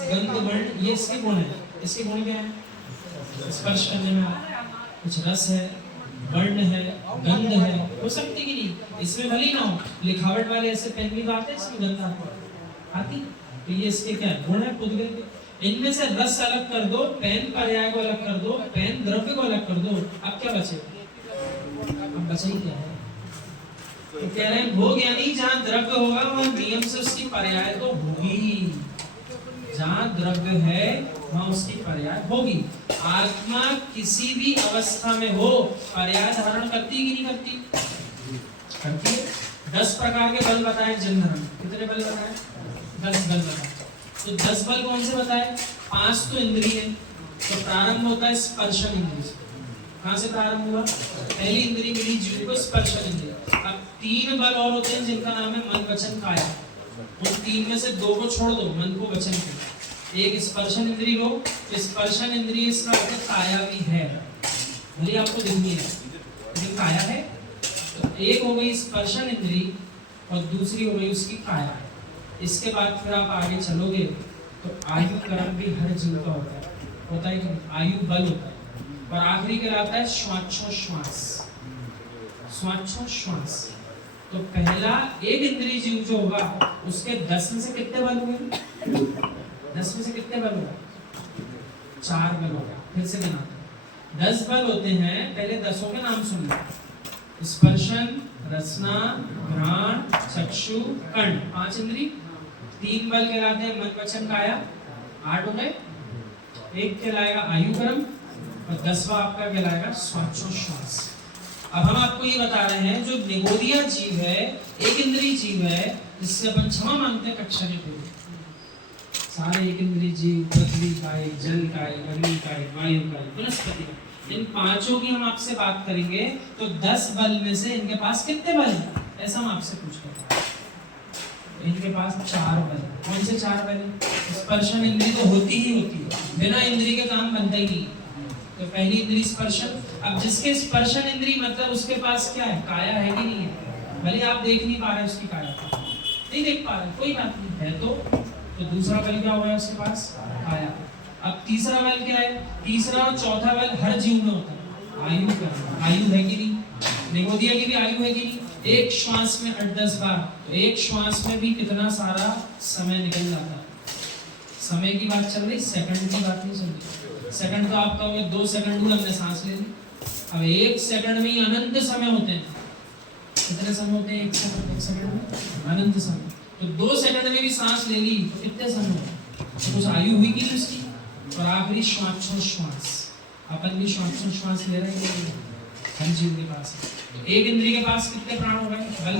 गंध वर्ण ये इसके गुण है। इसके गुण क्या है? स्पर्श करने में कुछ रस है, वर्ण है, गंध है, हो सकती कि नहीं? इसमें भले ना हो, लिखावट वाले ऐसे पेन भी आते हैं इसमें गंध आती। तो ये इसके क्या गुण है? पुद्गल के। इनमें से रस अलग कर दो, पेन पर्याय को अलग कर दो, पेन द्रव्य को अलग कर दो, अब क्या बचेगा? अब बचा ही क्या है? तो कह रहे हैं भोग यानी जहां द्रव्य होगा वहां नियम से उसकी पर्याय तो होगी। जहां द्रव्य है वहां उसकी पर्याय होगी। आत्मा किसी भी अवस्था में हो पर्याय धारण करती कि नहीं करती? करती है। 10 प्रकार के बल बताए जनधर्म। कितने बल बताए? 10 बल बताए। तो 10 बल कौन से बताए? 5 तो इंद्रिय है। तो प्रारंभ होता है स्पर्शन इंद्रिय से। कहां से प्रारंभ हुआ? पहली इंद्रिय मिली जीव को, स्पर्शन इंद्रिय। अब 3 बल और होते हैं जिनका नाम है मन वचन काया। उन 3 में से 2 को छोड़ दो, मन को वचन को। एक स्पर्शन इंद्रिय हो, तो स्पर्शन इंद्रिय इसका अर्थ काया भी है, भले आपको दिख नहीं है लेकिन काया है। तो एक हो गई स्पर्शन इंद्रिय और दूसरी हो गई उसकी काया। इसके बाद फिर आप आगे चलोगे तो आयु कर्म भी हर जीव का होता है कि आयु बल होता है। और आखिरी कहलाता है श्वासोश्वास। श्वासोश्वास। तो पहला एक इंद्रिय जीव जो होगा उसके 10 में से कितने बल हुए? 10 में से कितने बल होगा? 4 बल होगा। फिर से गिनाते हैं। 10 बल होते हैं, पहले 10 के नाम सुन लो। स्पर्शन, रसना, घ्राण, चक्षु, कर्ण, 5 इंद्रिय। 3 बल कहलाते हैं मन वचन काया, 8 हो गए। एक कहलाएगा आयु कर्म और 10वां आपका कहलाएगा श्वासोश्वास। अब हम आपको ये बता रहे हैं जो निगोदिया जीव है, एक इंद्रिय जीव है, जिससे अपन क्षमा मांगते हैं कक्षा के पूर्व। सारे एक इंद्रिय जीव, पृथ्वी काय, जल काय, अग्नि काय, वायु काय, वनस्पति, इन 5 की हम आपसे बात करेंगे। तो 10 बल में से इनके पास कितने बल हैं? ऐसा हम आपसे पूछते हैं। इनके पास 4 बल। कौन से 4 बल? स्पर्शन इंद्रिय तो होती ही होती है, बिना इंद्रिय के काम बनता ही नहीं। तो पहली इंद्रिय स्पर्शन। अब जिसके स्पर्शन इंद्रिय मतलब उसके पास क्या है? काया है कि नहीं है? भले आप देख नहीं पा रहे उसकी काया, नहीं देख पा रहे, कोई बात नहीं है। तो दूसरा बल क्या हुआ उसके पास? काया। अब तीसरा बल क्या है? तीसरा और चौथा बल हर जीव में होता है। आयु का आयु है कि नहीं? निगोदिया की भी आयु है कि नहीं? एक श्वास में 8-10 बार, तो एक श्वास में भी कितना सारा समय निकल जाता है। समय की बात चल रही, सेकंड की बात नहीं चल रही। सेकंड तो आपका हो गया 2 सेकंड में हमने सांस ले ली। अब 1 सेकंड में ही अनंत समय होते हैं। कितने समय होते हैं 1 सेकंड में? अनंत समय। तो 2 सेकंड में भी सांस ले ली तो कितने समय होते? तो कुछ आयु हुई कि नहीं उसकी? और आखिरी श्वासोश्वास। अपन भी श्वासोश्वास ले रहे हैं हर जीव के पास। तो एक इंद्रिय के पास कितने प्राण हो गए?